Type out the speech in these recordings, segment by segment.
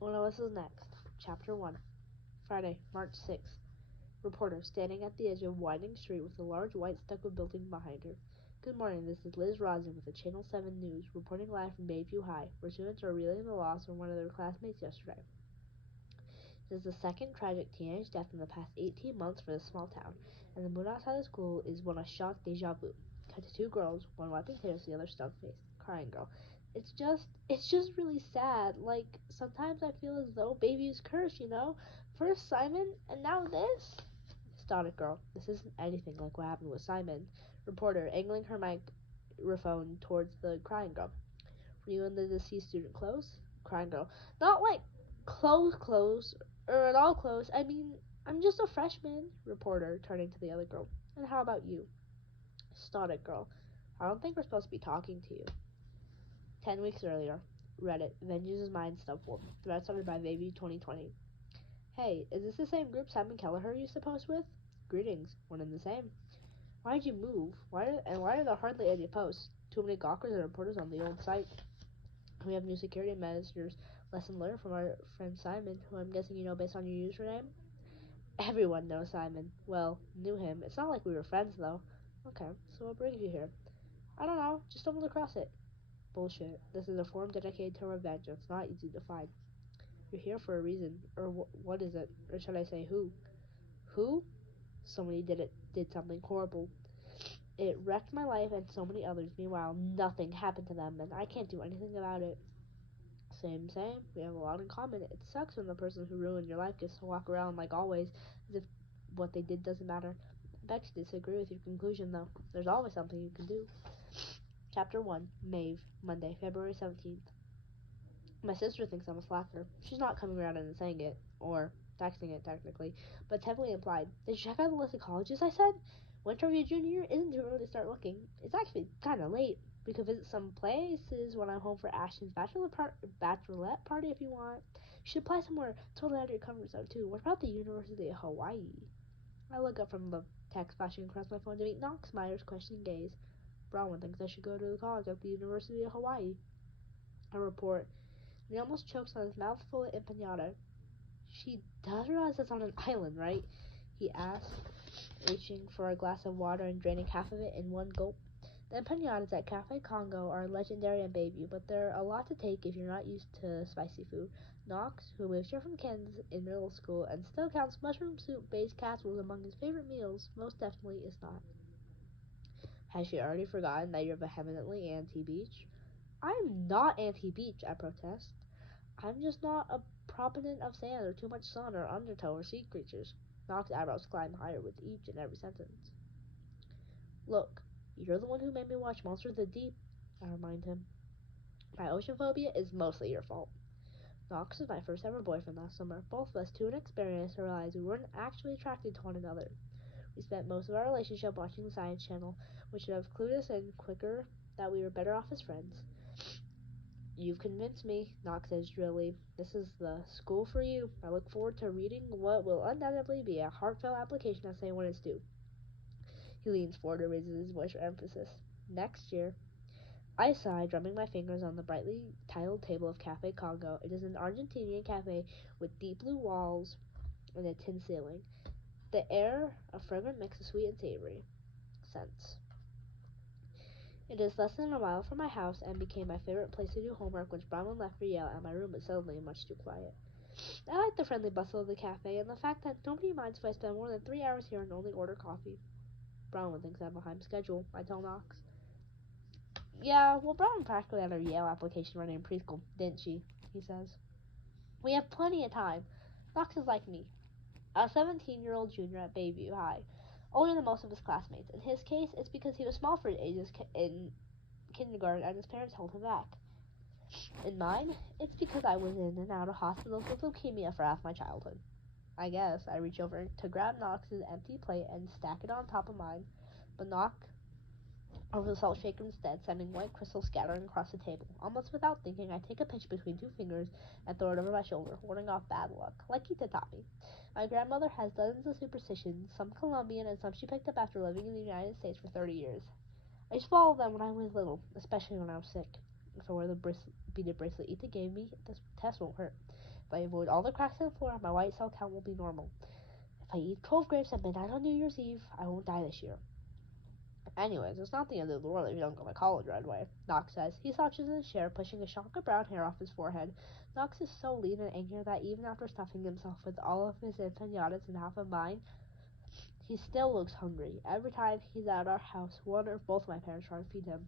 What else is next? Chapter 1. Friday, March 6th. Reporter standing at the edge of a winding street with a large white stucco building behind her. Good morning, this is Liz Rosen with the Channel 7 News, reporting live from Bayview High, where students are reeling the loss of one of their classmates yesterday. It is the second tragic teenage death in the past 18 months for this small town, and the mood outside the school is one of shock deja vu. Cut to two girls, one wiping tears, the other stone-faced, crying girl. It's just really sad. Like, sometimes I feel as though Bayview's cursed, you know? First Simon, and now this? Stop it, girl. This isn't anything like what happened with Simon. Reporter, angling her microphone towards the crying girl. Were you and the deceased student close? Crying girl. Not like close, or at all close. I mean, I'm just a freshman. Reporter, turning to the other girl. And how about you? Stop it, girl. I don't think we're supposed to be talking to you. 10 weeks earlier. Reddit. Vengeance's Mind Stuff Form. Thread started by Baby 2020. Hey, is this the same group Simon Kelleher used to post with? Greetings. One and the same. Why'd you move? Why are there hardly any posts? Too many gawkers and reporters on the old site. We have new security managers. Lesson learned from our friend Simon, who I'm guessing you know based on your username. Everyone knows Simon. Well, knew him. It's not like we were friends, though. Okay, so what brings you here? I don't know. Just stumbled across it. Bullshit. This is a forum dedicated to revenge. It's not easy to find. You're here for a reason. Or what is it? Or should I say who? Who? Somebody did something horrible. It wrecked my life and so many others. Meanwhile, nothing happened to them, and I can't do anything about it. Same. We have a lot in common. It sucks when the person who ruined your life gets to walk around like always, as if what they did doesn't matter. I beg to disagree with your conclusion, though. There's always something you can do. Chapter 1. Maeve. Monday, February 17th. My sister thinks I'm a slacker. She's not coming around and saying it, or texting it technically, but it's heavily implied. Did you check out the list of colleges I said? Winter of your junior year isn't too early to start looking. It's actually kind of late. We could visit some places when I'm home for Ashton's bachelorette party if you want. You should apply somewhere totally out of your comfort zone too. What about the University of Hawaii? I look up from the text flashing across my phone to meet Knox Meyer's questioning gaze. Bronwyn thinks I should go to the college at the University of Hawaii. I report. And he almost chokes on his mouth full of empanada. She does realize it's on an island, right? He asked, reaching for a glass of water and draining half of it in one gulp. The empanadas at Cafe Congo are legendary in Bayview, but they're a lot to take if you're not used to spicy food. Knox, who moved here from Kansas in middle school and still counts mushroom soup-based casseroles among his favorite meals, most definitely is not. Has she already forgotten that you're vehemently anti-beach? I'm not anti-beach, I protest. I'm just not a proponent of sand or too much sun or undertow or sea creatures. Knox's eyebrows climb higher with each and every sentence. Look, you're the one who made me watch Monsters of the Deep, I remind him. My ocean phobia is mostly your fault. Knox was my first ever boyfriend last summer. Both of us too inexperienced to realize we weren't actually attracted to one another. We spent most of our relationship watching the Science Channel, which should have clued us in quicker that we were better off as friends. You've convinced me, Knox says drily. This is the school for you. I look forward to reading what will undoubtedly be a heartfelt application essay when it's due. He leans forward and raises his voice for emphasis. Next year. I sigh, drumming my fingers on the brightly tiled table of Cafe Congo. It is an Argentinian cafe with deep blue walls and a tin ceiling. The air, a fragrant mix of sweet and savory scents. It is less than a mile from my house and became my favorite place to do homework once Bronwyn left for Yale and my room was suddenly much too quiet. I like the friendly bustle of the cafe and the fact that nobody minds if I spend more than 3 hours here and only order coffee. Bronwyn thinks I'm behind schedule, I tell Knox. Yeah, well, Bronwyn practically had her Yale application ready in preschool, didn't she? He says. We have plenty of time. Knox is like me, a 17-year-old junior at Bayview High, older than most of his classmates. In his case, it's because he was small for his age in kindergarten and his parents held him back. In mine, it's because I was in and out of hospitals with leukemia for half my childhood. I guess I reach over to grab Knox's empty plate and stack it on top of mine, but knock over the salt shaker instead, sending white crystals scattering across the table. Almost without thinking, I take a pinch between two fingers and throw it over my shoulder, warding off bad luck, like Kita taught me. My grandmother has dozens of superstitions, some Colombian and some she picked up after living in the United States for 30 years. I used to follow them when I was little, especially when I was sick. If I wear the beaded bracelet Ita gave me, this test won't hurt. If I avoid all the cracks in the floor, my white cell count will be normal. If I eat 12 grapes at midnight on New Year's Eve, I won't die this year. Anyways, it's not the end of the world if you don't go to college right away, Knox says. He slouches in his chair, pushing a shock of brown hair off his forehead. Knox is so lean and angry that even after stuffing himself with all of his empanadas and half of mine, he still looks hungry. Every time he's at our house, one or both of my parents try to feed him.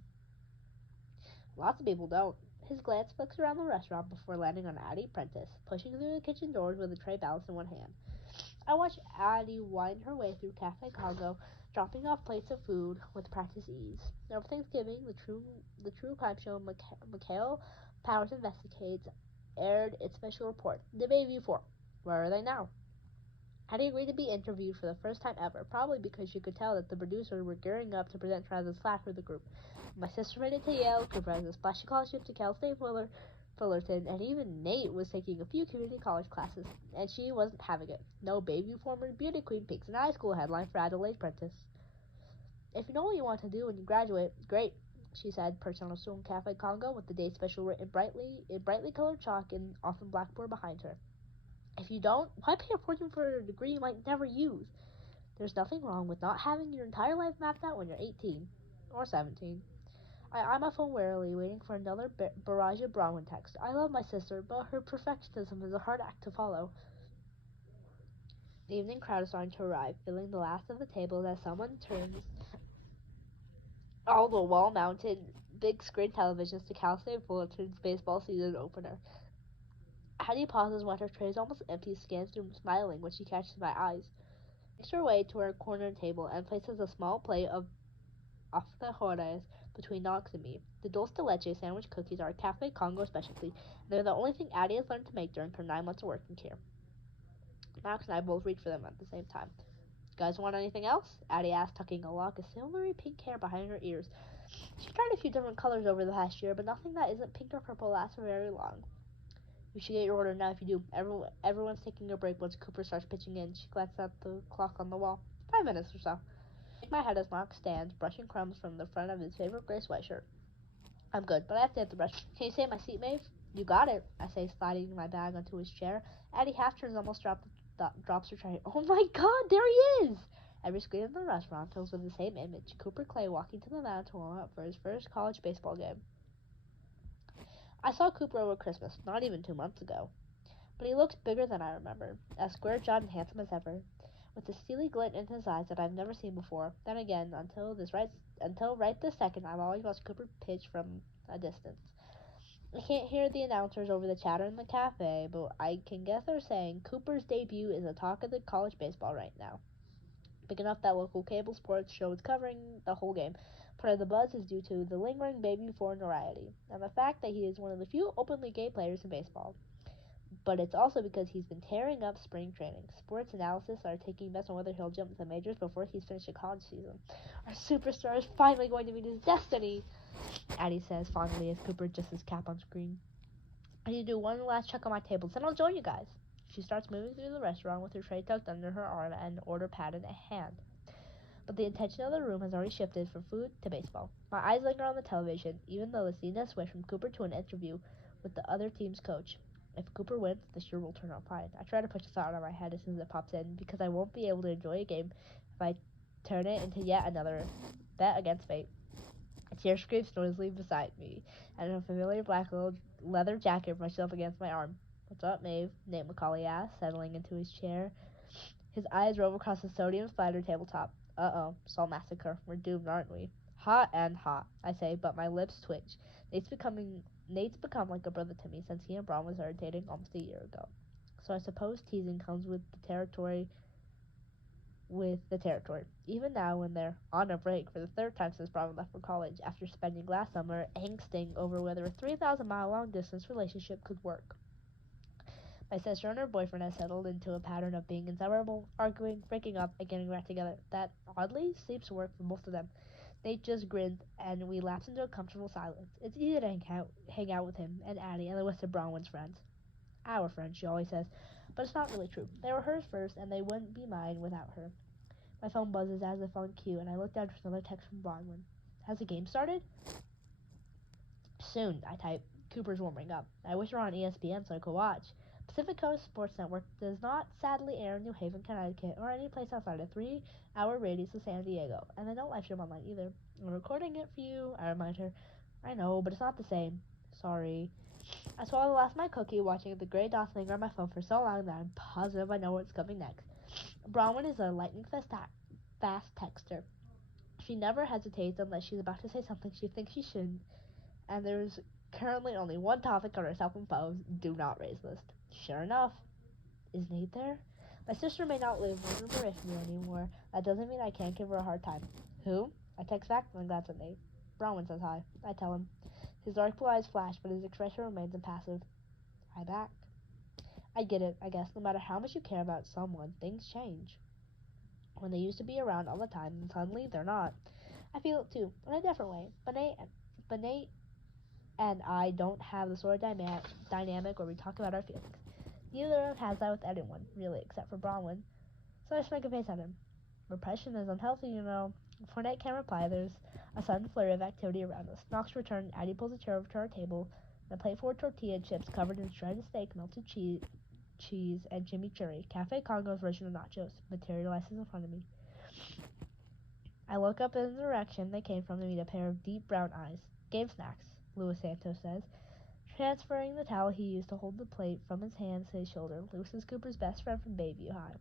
Lots of people don't. His glance flicks around the restaurant before landing on Addie Prentice, pushing through the kitchen doors with a tray balanced in one hand. I watch Addie wind her way through Cafe Congo, dropping off plates of food with practiced ease. Over Thanksgiving, the true crime show Mikhail Powers Investigates aired its special report, The Baby 4. Where are they now? Addie agreed to be interviewed for the first time ever, probably because she could tell that the producers were gearing up to present her as a slack for the group. My sister made it to Yale, Cooper has a splashy scholarship to Cal State Fullerton, and even Nate was taking a few community college classes, and she wasn't having it. No baby former beauty queen peaks in high school headline for Adelaide Prentice. If you know what you want to do when you graduate, great, she said, perched on a stool in Cafe Congo with the date special written in brightly colored chalk and often blackboard behind her. If you don't, why pay a fortune for a degree you might never use? There's nothing wrong with not having your entire life mapped out when you're 18 or 17. I eye my phone warily, waiting for another barrage of Bronwyn text. I love my sister, but her perfectionism is a hard act to follow. The evening crowd is starting to arrive, filling the last of the tables as someone turns all the wall-mounted big screen televisions to Cal State Fullerton's baseball season opener. Addie pauses when her tray is almost empty, scans through smiling when she catches my eyes. Makes her way to her corner table and places a small plate of frijoles between Knox and me. The dulce de leche sandwich cookies are a Cafe Congo specialty, and they're the only thing Addie has learned to make during her 9 months of working here. Knox and I both reach for them at the same time. Guys want anything else? Addie asked, tucking a lock of silvery pink hair behind her ears. She tried a few different colors over the past year, but nothing that isn't pink or purple lasts for very long. You should get your order now if you do. Everyone's taking a break once Cooper starts pitching in. She glanced at the clock on the wall. 5 minutes or so. I shake my head as Knox stands, brushing crumbs from the front of his favorite gray sweatshirt. I'm good, but I have to hit the brush. Can you save my seat, Maeve? You got it, I say, sliding my bag onto his chair. Addie half turns, almost drops her tray. Oh my god, there he is! Every screen in the restaurant fills with the same image, Cooper Clay walking to the mound to warm up for his first college baseball game. I saw Cooper over Christmas, not even 2 months ago. But he looks bigger than I remember, as square-jawed and handsome as ever, with a steely glint in his eyes that I've never seen before. Then again, until right this second, I've always watched Cooper pitch from a distance. I can't hear the announcers over the chatter in the cafe, but I can guess they're saying Cooper's debut is the talk of the college baseball right now. Big enough that local cable sports show is covering the whole game. Part of the buzz is due to the lingering Baby 4 notoriety, and the fact that he is one of the few openly gay players in baseball. But it's also because he's been tearing up spring training. Sports analysts are taking bets on whether he'll jump to the majors before he's finished a college season. Our superstar is finally going to meet his destiny, Addie says fondly as Cooper adjusts his cap on screen. I need to do one last check on my tables, then I'll join you guys. She starts moving through the restaurant with her tray tucked under her arm and an order pad in hand. But the attention of the room has already shifted from food to baseball. My eyes linger on the television, even though the scene has switched from Cooper to an interview with the other team's coach. If Cooper wins, the year will turn out fine. I try to push this out of my head as soon as it pops in, because I won't be able to enjoy a game if I turn it into yet another bet against fate. A tear scrapes noisily beside me, and a familiar black leather jacket brushes up against my arm. What's up, Maeve? Nate McCauley asked, settling into his chair. His eyes rove across the sodium spider tabletop. Uh-oh, Salt Massacre. We're doomed, aren't we? Hot and hot, I say, but my lips twitch. Nate's become like a brother to me since he and Bronwyn started dating almost a year ago. So I suppose teasing comes with the territory. Even now, when they're on a break for the third time since Bronwyn left for college, after spending last summer angsting over whether a 3,000-mile long-distance relationship could work. My sister and her boyfriend has settled into a pattern of being inseparable, arguing, breaking up, and getting back together. That, oddly, seems to work for both of them. Nate just grins, and we lapse into a comfortable silence. It's easy to hang out with him and Addie and the rest of Bronwyn's friends. Our friends, she always says, but it's not really true. They were hers first, and they wouldn't be mine without her. My phone buzzes as if on cue, and I look down for another text from Bronwyn. Has the game started? Soon, I type. Cooper's warming up. I wish we were on ESPN so I could watch. Pacific Coast Sports Network does not sadly air in New Haven, Connecticut, or any place outside a 3-hour radius of San Diego, and they don't live stream online either. I'm recording it for you, I remind her. I know, but it's not the same. Sorry. I swallowed the last of my cookie watching the gray dots linger on my phone for so long that I'm positive I know what's coming next. Bronwyn is a fast texter. She never hesitates unless she's about to say something she thinks she shouldn't, and there's currently only one topic on our self-imposed do not raise list. Sure enough, is Nate there? My sister may not live with me anymore. That doesn't mean I can't give her a hard time. Who? I text back and glance at Nate. Bronwyn says hi. I tell him. His dark blue eyes flash, but his expression remains impassive. Hi back. I get it, I guess. No matter how much you care about someone, things change. When they used to be around all the time, and suddenly they're not. I feel it too, in a different way. But Nate and I don't have the sort of dynamic where we talk about our feelings. Neither of them has that with anyone, really, except for Bronwyn. So I just make a face at him. Repression is unhealthy, you know. Before Nate can reply, there's a sudden flurry of activity around us. Knox returns, Addie pulls a chair over to our table, and a plate full of tortilla chips covered in shredded steak, melted cheese, and chimichurri. Cafe Congo's version of nachos materializes in front of me. I look up in the direction they came from to meet a pair of deep brown eyes. Game snacks, Luis Santos says, transferring the towel he used to hold the plate from his hands to his shoulder. Luis is Cooper's best friend from Bayview High,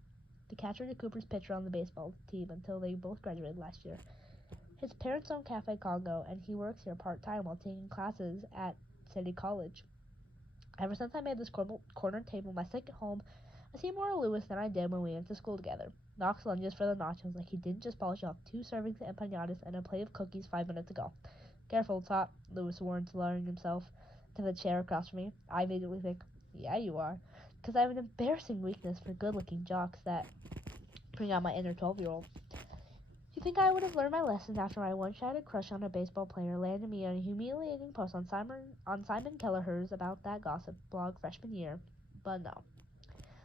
the catcher to Cooper's pitcher on the baseball team until they both graduated last year. His parents own Cafe Congo, and he works here part-time while taking classes at City College. Ever since I made this corner table my second home, I see more of Luis than I did when we went to school together. Knox lunges for the nachos like he didn't just polish off 2 servings of empanadas and a plate of cookies 5 minutes ago. Careful, it's hot, Luis warns, lowering himself to the chair across from me. I immediately think, yeah, you are, because I have an embarrassing weakness for good-looking jocks that bring out my inner 12-year-old. You think I would have learned my lesson after my one-sided crush on a baseball player landed me on a humiliating post on Simon Kelleher's About That Gossip blog freshman year? But no.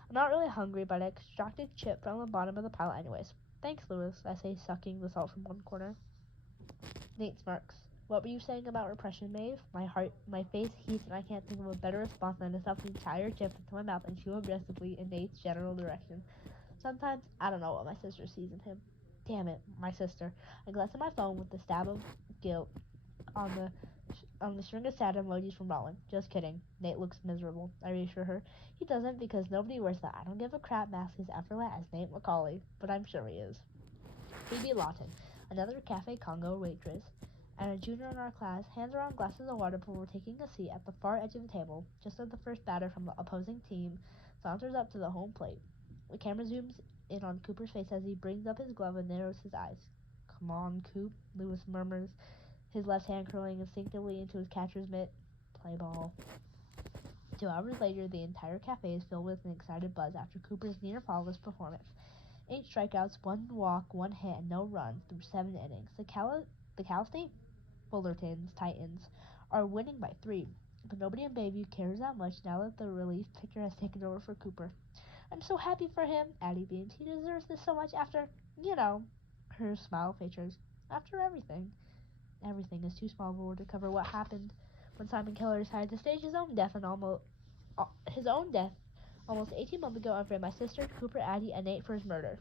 I'm not really hungry, but I extracted chip from the bottom of the pile anyways. Thanks, Luis, I say, sucking the salt from one corner. Nate smirks. What were you saying about repression, Maeve? My face heats, and I can't think of a better response than to stuff the entire chip into my mouth and chew aggressively in Nate's general direction. Sometimes, I don't know what my sister sees in him. Damn it, my sister. I glance at my phone with the stab of guilt on the string of sad emojis from Rollin. Just kidding. Nate looks miserable. I reassure her. He doesn't, because nobody wears the I don't give a crap mask as effortless as Nate McCauley, but I'm sure he is. Phoebe Lawton, another Cafe Congo waitress, and a junior in our class, hands around glasses of water before taking a seat at the far edge of the table, just as the first batter from the opposing team saunters up to the home plate. The camera zooms in on Cooper's face as he brings up his glove and narrows his eyes. Come on, Coop, Luis murmurs, his left hand curling instinctively into his catcher's mitt. Play ball. 2 hours later, the entire cafe is filled with an excited buzz after Cooper's near-flawless performance. 8 strikeouts, 1 walk, 1 hit, and no runs through 7 innings. The Cal State Fullertons Titans are winning by 3, but nobody in Bayview cares that much now that the relief pitcher has taken over for Cooper. I'm so happy for him, Addie beams. He deserves this so much after, her smile features. After everything. Everything is too small of a word to cover what happened when Simon Keller decided to stage his own death almost 18 months ago and frame my sister, Cooper, Addie, and Nate for his murder.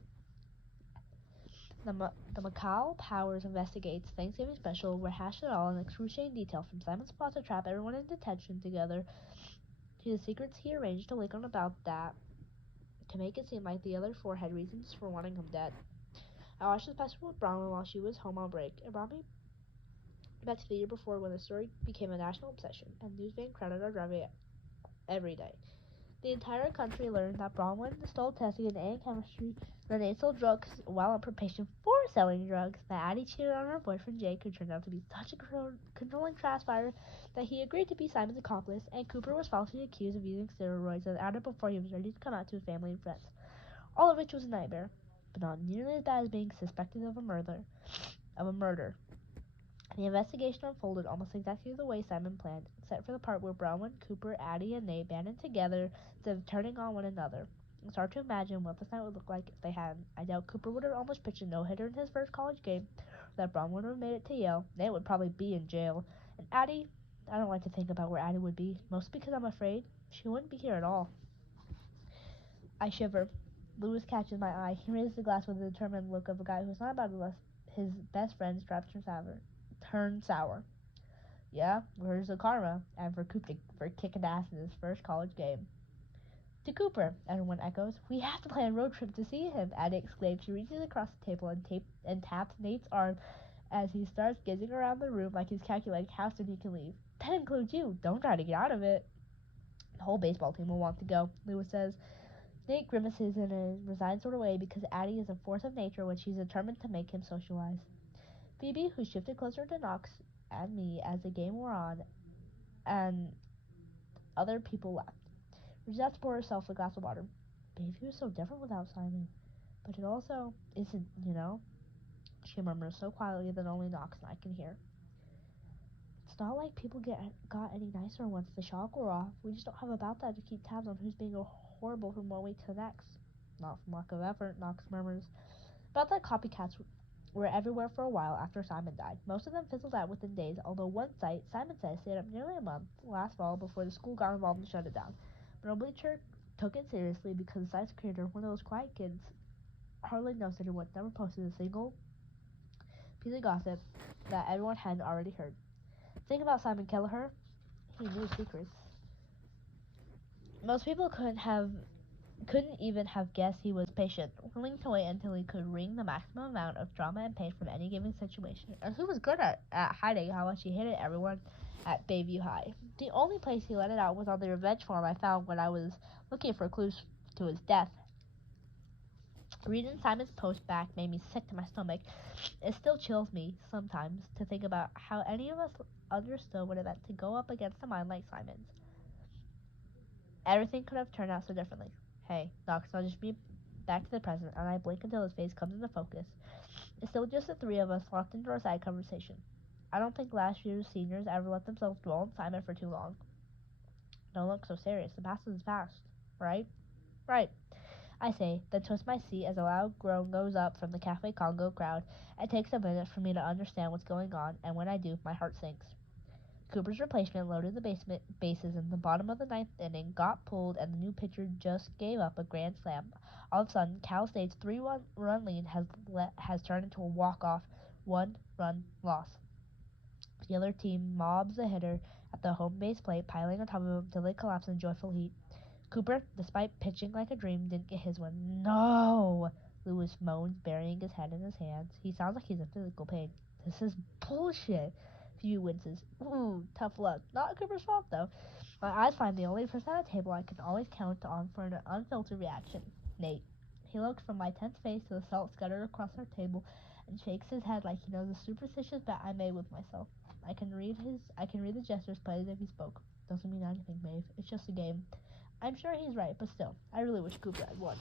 The McCall Powers Investigates Thanksgiving special rehashed it all in excruciating detail, from Simon's plot to trap everyone in detention together to the secrets he arranged to leak on about that to make it seem like the other 4 had reasons for wanting him dead. I watched the special with Bronwyn while she was home on break. It brought me back to the year before when the story became a national obsession, and news van crowded our driveway every day. The entire country learned that Bronwyn stole testing in A chemistry, that Nate sold drugs while on probation for selling drugs, that Addie cheated on her boyfriend Jake, who turned out to be such a controlling trash fire that he agreed to be Simon's accomplice, and Cooper was falsely accused of using steroids and outed before he was ready to come out to his family and friends. All of which was a nightmare, but not nearly as bad as being suspected of a murder. The investigation unfolded almost exactly the way Simon planned, except for the part where Bronwyn, Cooper, Addie, and Nate banded together instead of turning on one another. It's hard to imagine what this night would look like if they hadn't. I doubt Cooper would have almost pitched a no-hitter in his first college game, or that Bronwyn would have made it to Yale. Nate would probably be in jail. And Addie, I don't like to think about where Addie would be, mostly because I'm afraid she wouldn't be here at all. I shiver. Lewis catches my eye. He raises the glass with the determined look of a guy who's not about to let his best friend's draft turn sour. Yeah, where's the karma? And for Cooper for kicking ass in his first college game. To Cooper, everyone echoes. We have to plan a road trip to see him, Addie exclaims. She reaches across the table and taps Nate's arm as he starts gazing around the room like he's calculating how soon he can leave. That includes you. Don't try to get out of it. The whole baseball team will want to go, Lewis says. Nate grimaces in a resigned sort of way because Addie is a force of nature which she's determined to make him socialize. Phoebe, who shifted closer to Knox and me as the game wore on, and other people left, reaches out to pour herself a glass of water. Baby was so different without Simon. But it also isn't, she murmurs so quietly that only Knox and I can hear. It's not like people got any nicer once the shock wore off. We just don't have about that to keep tabs on who's being horrible from one week to the next. Not from lack of effort, Knox murmurs. About that copycats were everywhere for a while after Simon died. Most of them fizzled out within days, although one site, Simon says, stayed up nearly a month last fall before the school got involved and shut it down. But nobody took it seriously because the site's creator, one of those quiet kids, hardly knows anyone, never posted a single piece of gossip that everyone hadn't already heard. Think about Simon Kelleher. He knew secrets. Most people couldn't even have guessed he was patient, willing to wait until he could wring the maximum amount of drama and pain from any given situation. And he was good at hiding how much he hated everyone at Bayview High. The only place he let it out was on the revenge form I found when I was looking for clues to his death. Reading Simon's post back made me sick to my stomach. It still chills me sometimes to think about how any of us understood what it meant to go up against a mind like Simon's. Everything could have turned out so differently. Hey, Knox nudges me back to the present, and I blink until his face comes into focus. It's still just the three of us locked into our side conversation. I don't think last year's seniors ever let themselves dwell on Simon for too long. Don't look so serious. The past is past, right? Right, I say, then twist my seat as a loud groan goes up from the Cafe Congo crowd. It takes a minute for me to understand what's going on, and when I do, my heart sinks. Cooper's replacement loaded the bases in the bottom of the ninth inning, got pulled, and the new pitcher just gave up a grand slam. All of a sudden, Cal State's 3-run lead has turned into a walk-off, one-run loss. The other team mobs the hitter at the home base plate, piling on top of him till they collapse in joyful heat. Cooper, despite pitching like a dream, didn't get his one. No! Lewis moans, burying his head in his hands. He sounds like he's in physical pain. This is bullshit. Phoebe winces. Ooh, tough luck. Not Cooper's fault, though. My eyes find the only person at the table I can always count on for an unfiltered reaction. Nate. He looks from my tense face to the salt scattered across our table and shakes his head like he knows the superstitious bet I made with myself. I can read the gestures played as if he spoke. Doesn't mean anything, Maeve. It's just a game. I'm sure he's right, but still, I really wish Cooper had won.